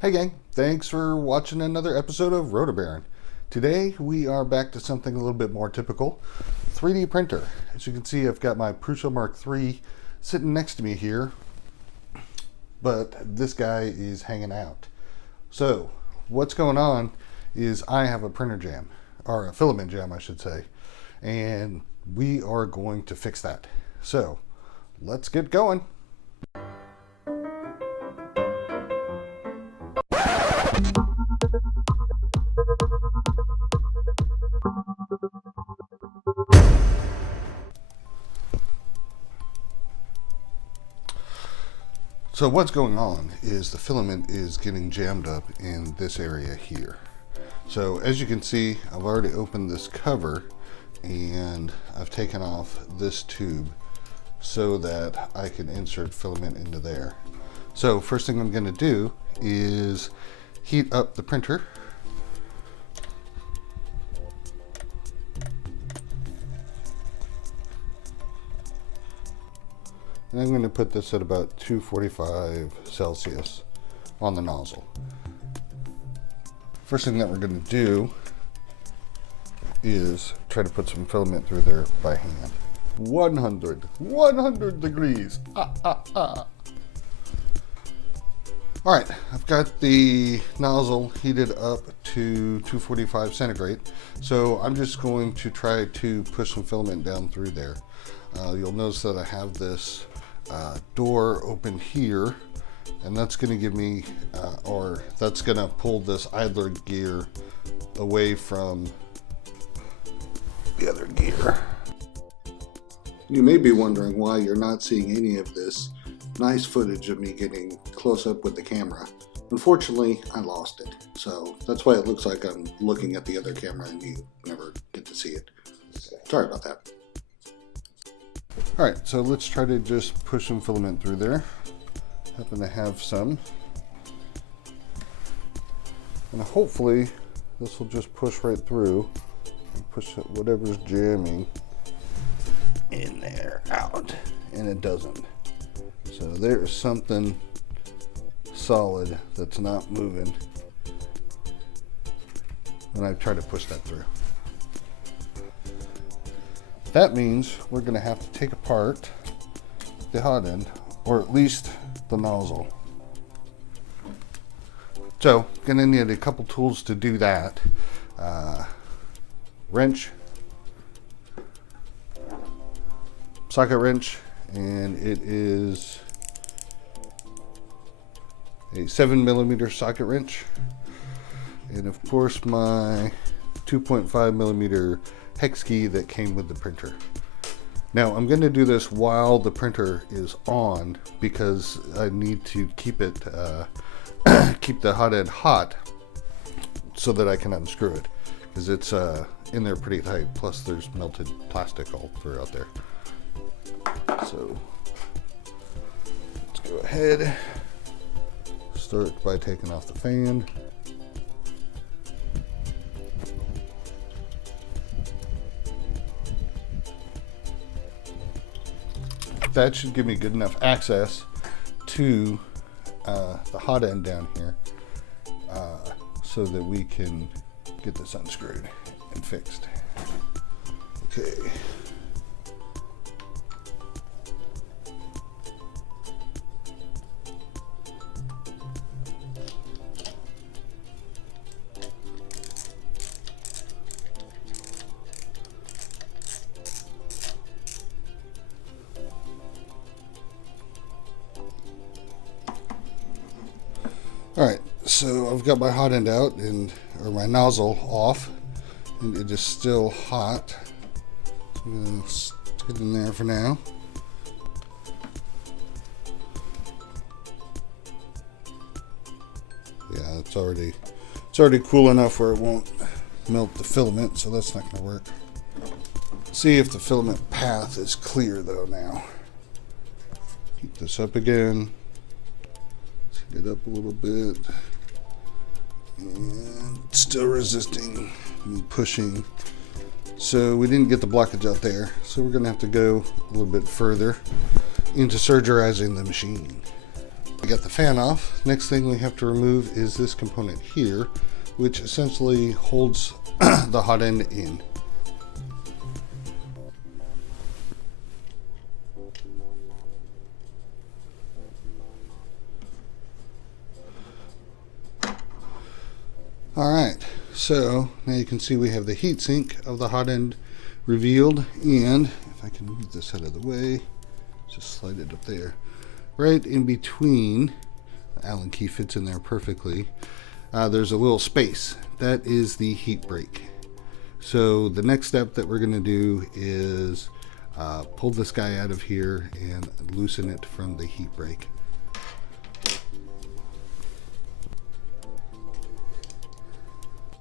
Hey gang, thanks for watching another episode of Rotor Baron. Today we are back to something a little bit more typical, 3D printer. As you can see, I've got my Prusa Mark III sitting next to me here, but this guy is hanging out. So what's going on is I have a printer jam, or a filament jam I should say, and we are going to fix that. So let's get going. So what's going on is the filament is getting jammed up in this area here. So as you can see, I've already opened this cover and I've taken off this tube so that I can insert filament into there. So first thing I'm going to do is heat up the printer. And I'm going to put this at about 245 Celsius on the nozzle. First thing that we're going to do is try to put some filament through there by hand. 100 degrees. Alright, I've got the nozzle heated up to 245 centigrade. So I'm just going to try to push some filament down through there. You'll notice that I have this door open here, and that's going to give me or that's going to pull this idler gear away from the other gear. You may be wondering why you're not seeing any of this nice footage of me getting close up with the camera. Unfortunately, I lost it, so that's why it looks like I'm looking at the other camera and you never get to see it. Sorry about that. Alright, so let's try to just push some filament through there. Happen to have some. And hopefully this will just push right through and push whatever's jamming in there out. And it doesn't. So there's something solid that's not moving when I try to push that through. That means we're going to have to take apart the hot end, or at least the nozzle. So, going to need a couple tools to do that. Wrench, socket wrench, and it is a 7mm socket wrench, and of course my 2.5mm hex key that came with the printer. Now I'm going to do this while the printer is on because I need to keep it keep the hot end hot so that I can unscrew it, because it's in there pretty tight, plus there's melted plastic all throughout there. So let's go ahead, start by taking off the fan. That should give me good enough access to the hot end down here so that we can get this unscrewed and fixed. Okay. Alright, so I've got my hot end out, or my nozzle off, and it is still hot. I'm going to stick it in there for now. Yeah, it's already cool enough where it won't melt the filament, so that's not going to work. See if the filament path is clear though now. Heat this up again. Heat it up a little bit. And still resisting me pushing. So we didn't get the blockage out there. So we're going to have to go a little bit further into surgerizing the machine. We got the fan off. Next thing we have to remove is this component here, which essentially holds the hot end in. Alright, so now you can see we have the heat sink of the hot end revealed, and if I can move this out of the way, just slide it up there. Right in between, the Allen key fits in there perfectly, there's a little space. That is the heat break. So the next step that we're going to do is pull this guy out of here and loosen it from the heat break.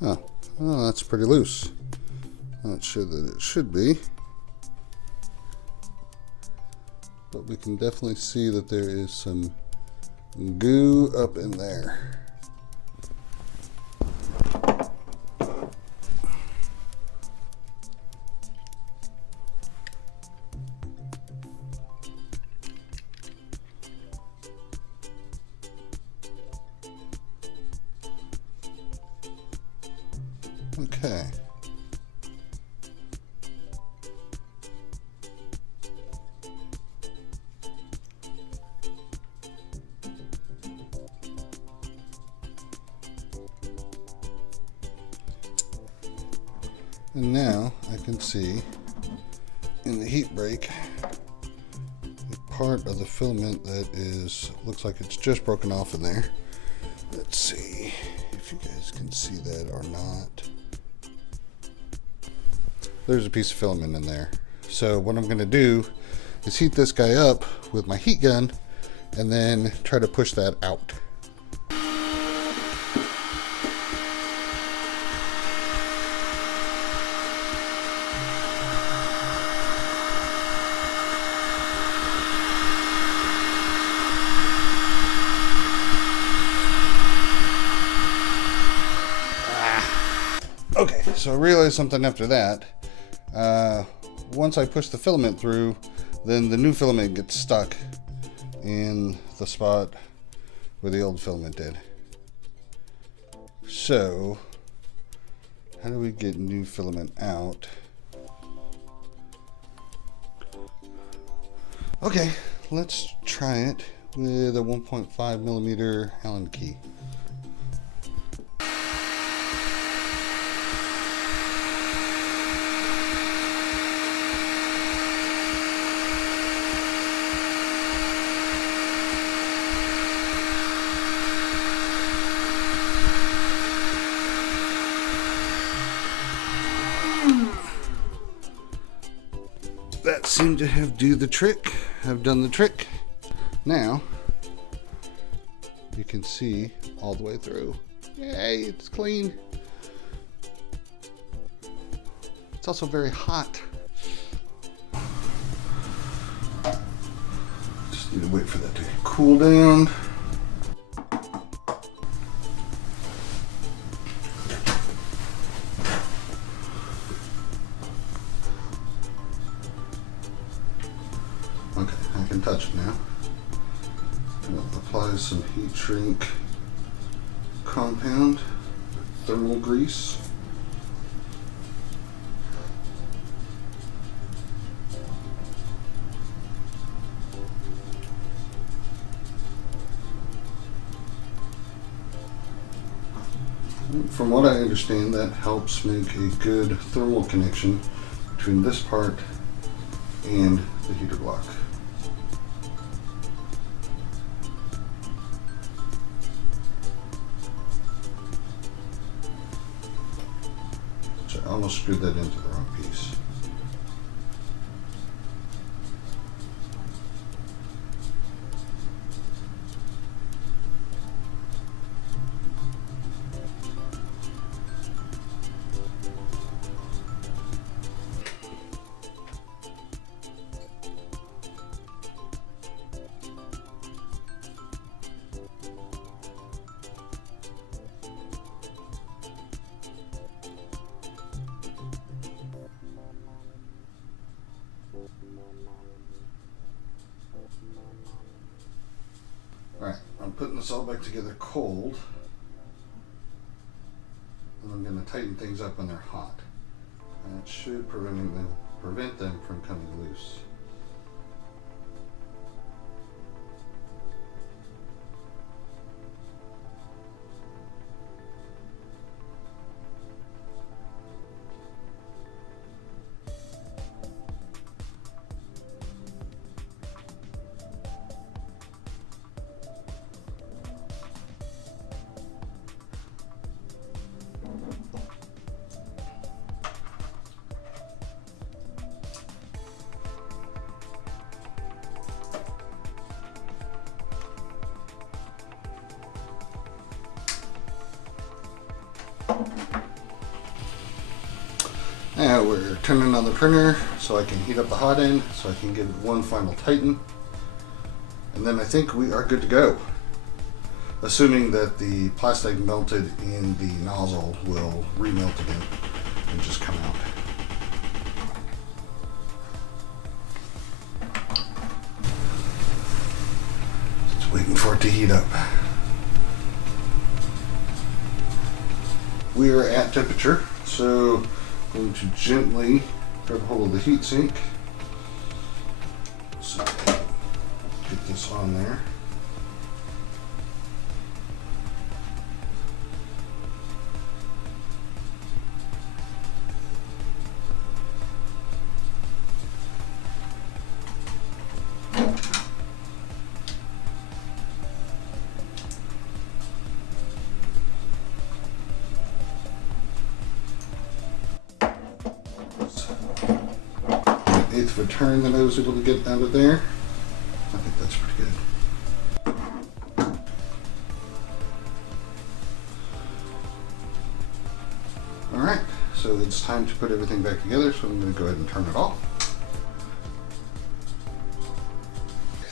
Oh, that's pretty loose. Not sure that it should be, but we can definitely see that there is some goo up in there. Okay. And now I can see in the heat break a part of the filament that looks like it's just broken off in there. Let's see if you guys can see that or not. There's a piece of filament in there. So what I'm going to do is heat this guy up with my heat gun and then try to push that out. Okay, so I realized something after that. Once I push the filament through, then the new filament gets stuck in the spot where the old filament did. So, how do we get new filament out? Okay, let's try it with a 1.5 millimeter Allen key. That seemed to have done the trick. Now you can see all the way through. Yay, it's clean. It's also very hot. Just need to wait for that to cool down. Okay, I can touch it now. I'm going to apply some heat shrink compound, thermal grease. From what I understand, that helps make a good thermal connection between this part and the heater block. So I almost screwed that into the wrong piece. this all back together cold. And I'm going to tighten things up when they're hot. And it should prevent them from coming loose. Now we're turning on the printer so I can heat up the hot end so I can give it one final tighten. And then I think we are good to go. Assuming that the plastic melted in the nozzle will remelt again and just come out. Just waiting for it to heat up. We are at temperature, so I'm going to gently grab hold of the heat sink. So get this on there. Eighth of a turn that I was able to get out of there. I think that's pretty good. Alright, so it's time to put everything back together, so I'm going to go ahead and turn it off.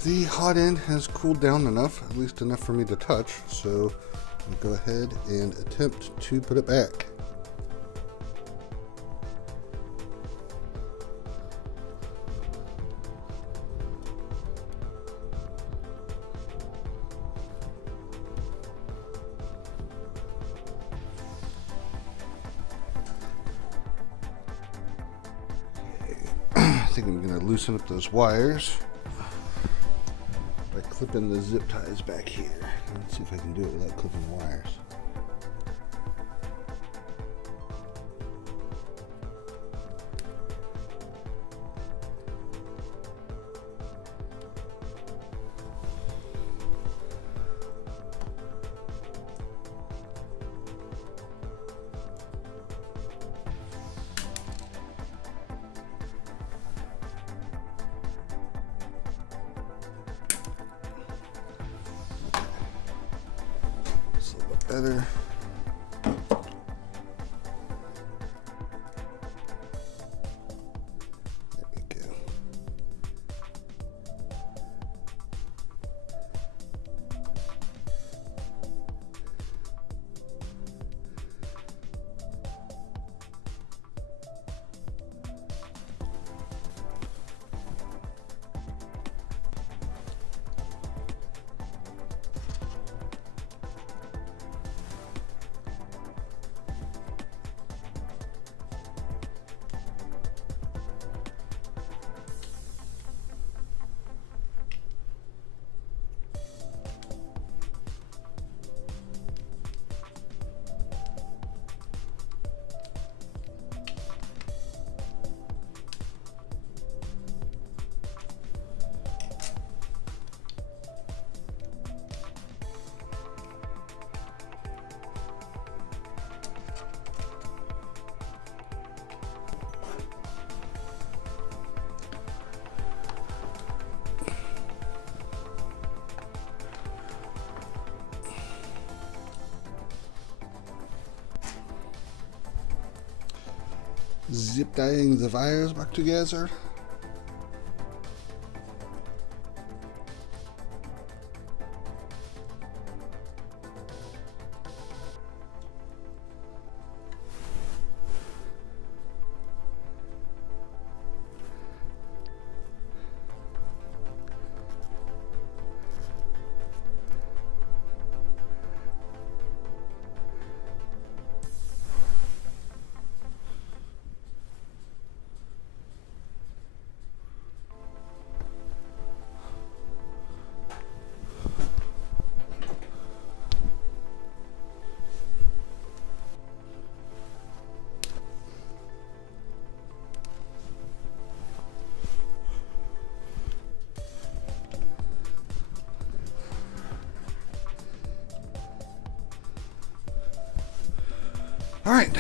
The hot end has cooled down enough, at least enough for me to touch, so I'm going to go ahead and attempt to put it back. I think I'm going to loosen up those wires by clipping the zip ties back here. Let's see if I can do it without clipping the wires. Better. There we go. Zip tying the wires back together. All right,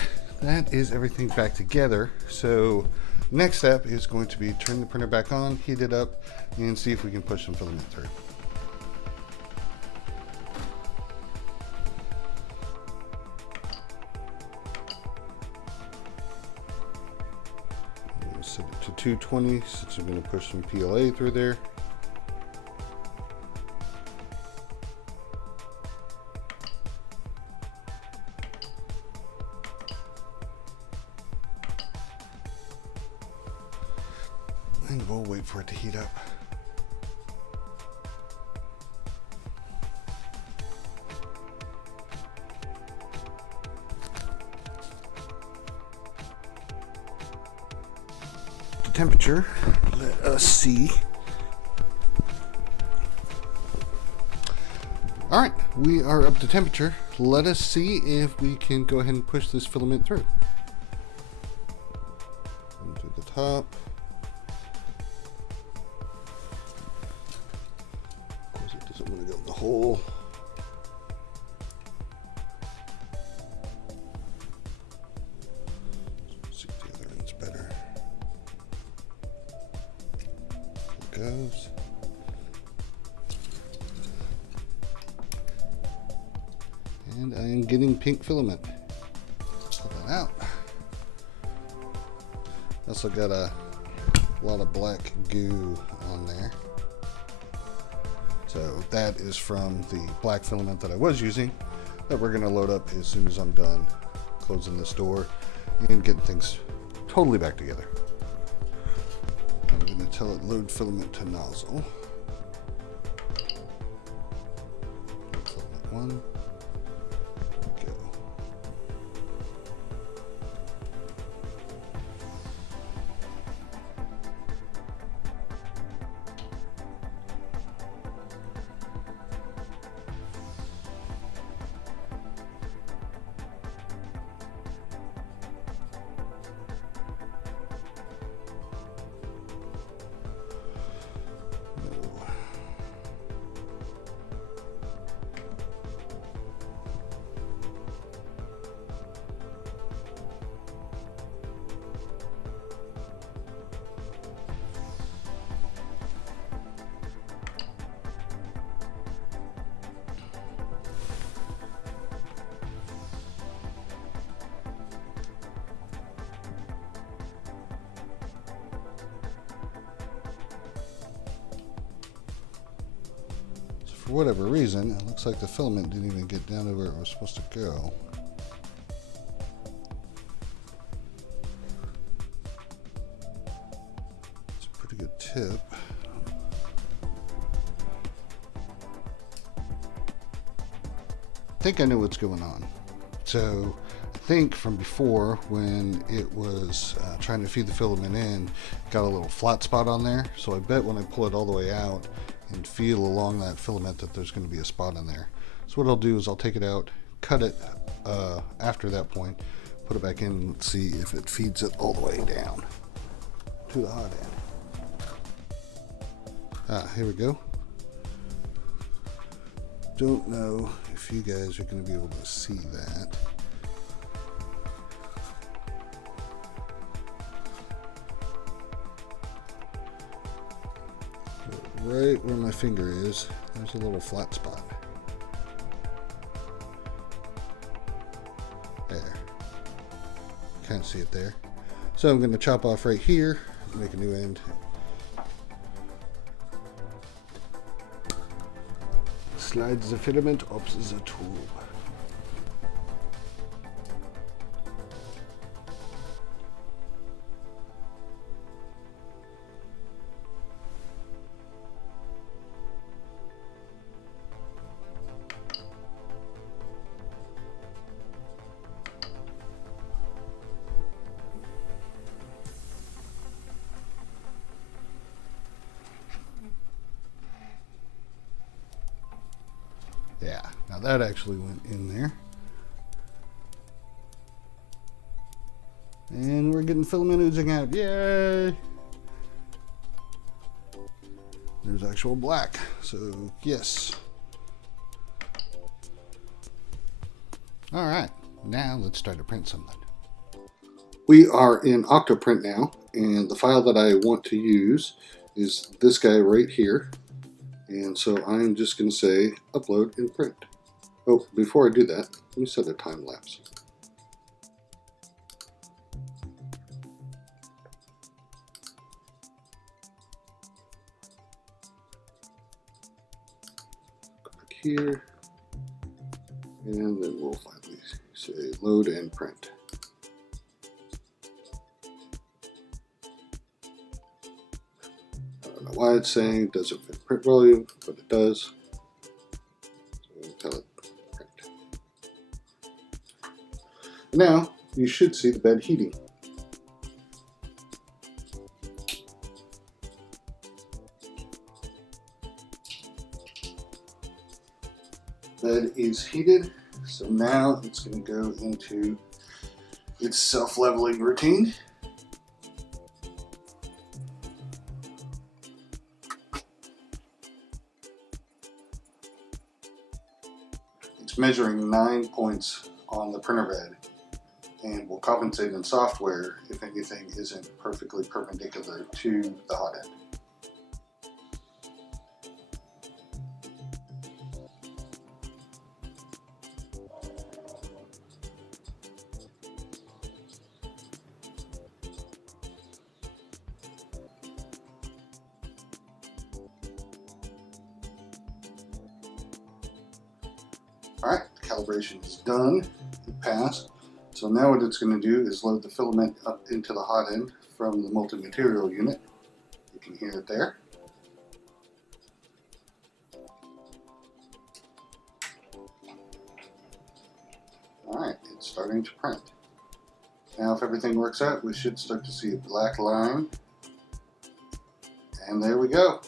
that is everything back together. So next step is going to be turn the printer back on, heat it up, and see if we can push some filament through. Set it to 220 since I'm going to push some PLA through there. And we'll wait for it to heat up. The temperature, let us see. All right, we are up to temperature. Let us see if we can go ahead and push this filament through. Into the top. Doesn't want to go in the hole. Let's see if the other end's better. There it goes. And I am getting pink filament. Pull that out. Also got a lot of black goo on there. So that is from the black filament that I was using that we're going to load up as soon as I'm done closing this door and getting things totally back together. I'm going to tell it load filament to nozzle. Filament 1. Go. For whatever reason, it looks like the filament didn't even get down to where it was supposed to go. It's a pretty good tip. I think I know what's going on. So I think from before when it was trying to feed the filament in, got a little flat spot on there. So I bet when I pull it all the way out and feel along that filament that there's going to be a spot in there. So what I'll do is I'll take it out, cut it after that point, put it back in and see if it feeds it all the way down to the hot end. Here we go. Don't know if you guys are going to be able to see that. Right where my finger is, there's a little flat spot. There. Can't see it there. So I'm going to chop off right here, make a new end. Slide the filament up the tube. Yeah, now that actually went in there. And we're getting filament oozing out. Yay! There's actual black. So, yes. All right. Now let's try to print something. We are in Octoprint now, and the file that I want to use is this guy right here. And so I'm just going to say upload and print. Oh, before I do that, let me set a time lapse. Go back here, and then we'll finally say load and print. I don't know why it's saying it doesn't fit print volume, but it does. So we'll tell it print. Now you should see the bed heating. Bed is heated, so now it's going to go into its self-leveling routine. It's measuring 9 points on the printer bed and will compensate in software if anything isn't perfectly perpendicular to the hot end. Alright, calibration is done. It passed. So now what it's going to do is load the filament up into the hot end from the multi-material unit. You can hear it there. Alright, it's starting to print. Now if everything works out, we should start to see a black line. And there we go.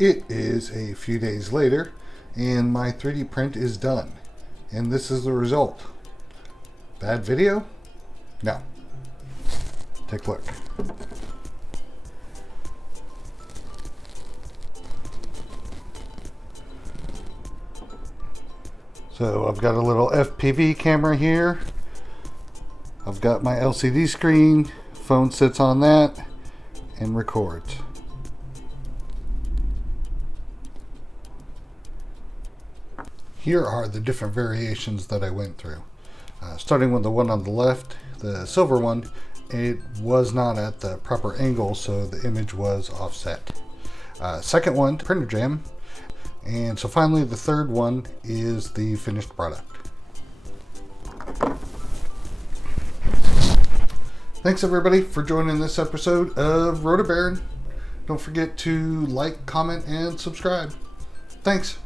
It is a few days later and my 3D print is done, and this is the result. Bad video? No. Take a look. So I've got a little FPV camera here. I've got my LCD screen, phone sits on that and records. Here are the different variations that I went through. Starting with the one on the left, the silver one, it was not at the proper angle, so the image was offset. Second one, printer jam. And so finally the third one is the finished product. Thanks everybody for joining this episode of Rotobaron. Don't forget to like, comment, and subscribe. Thanks.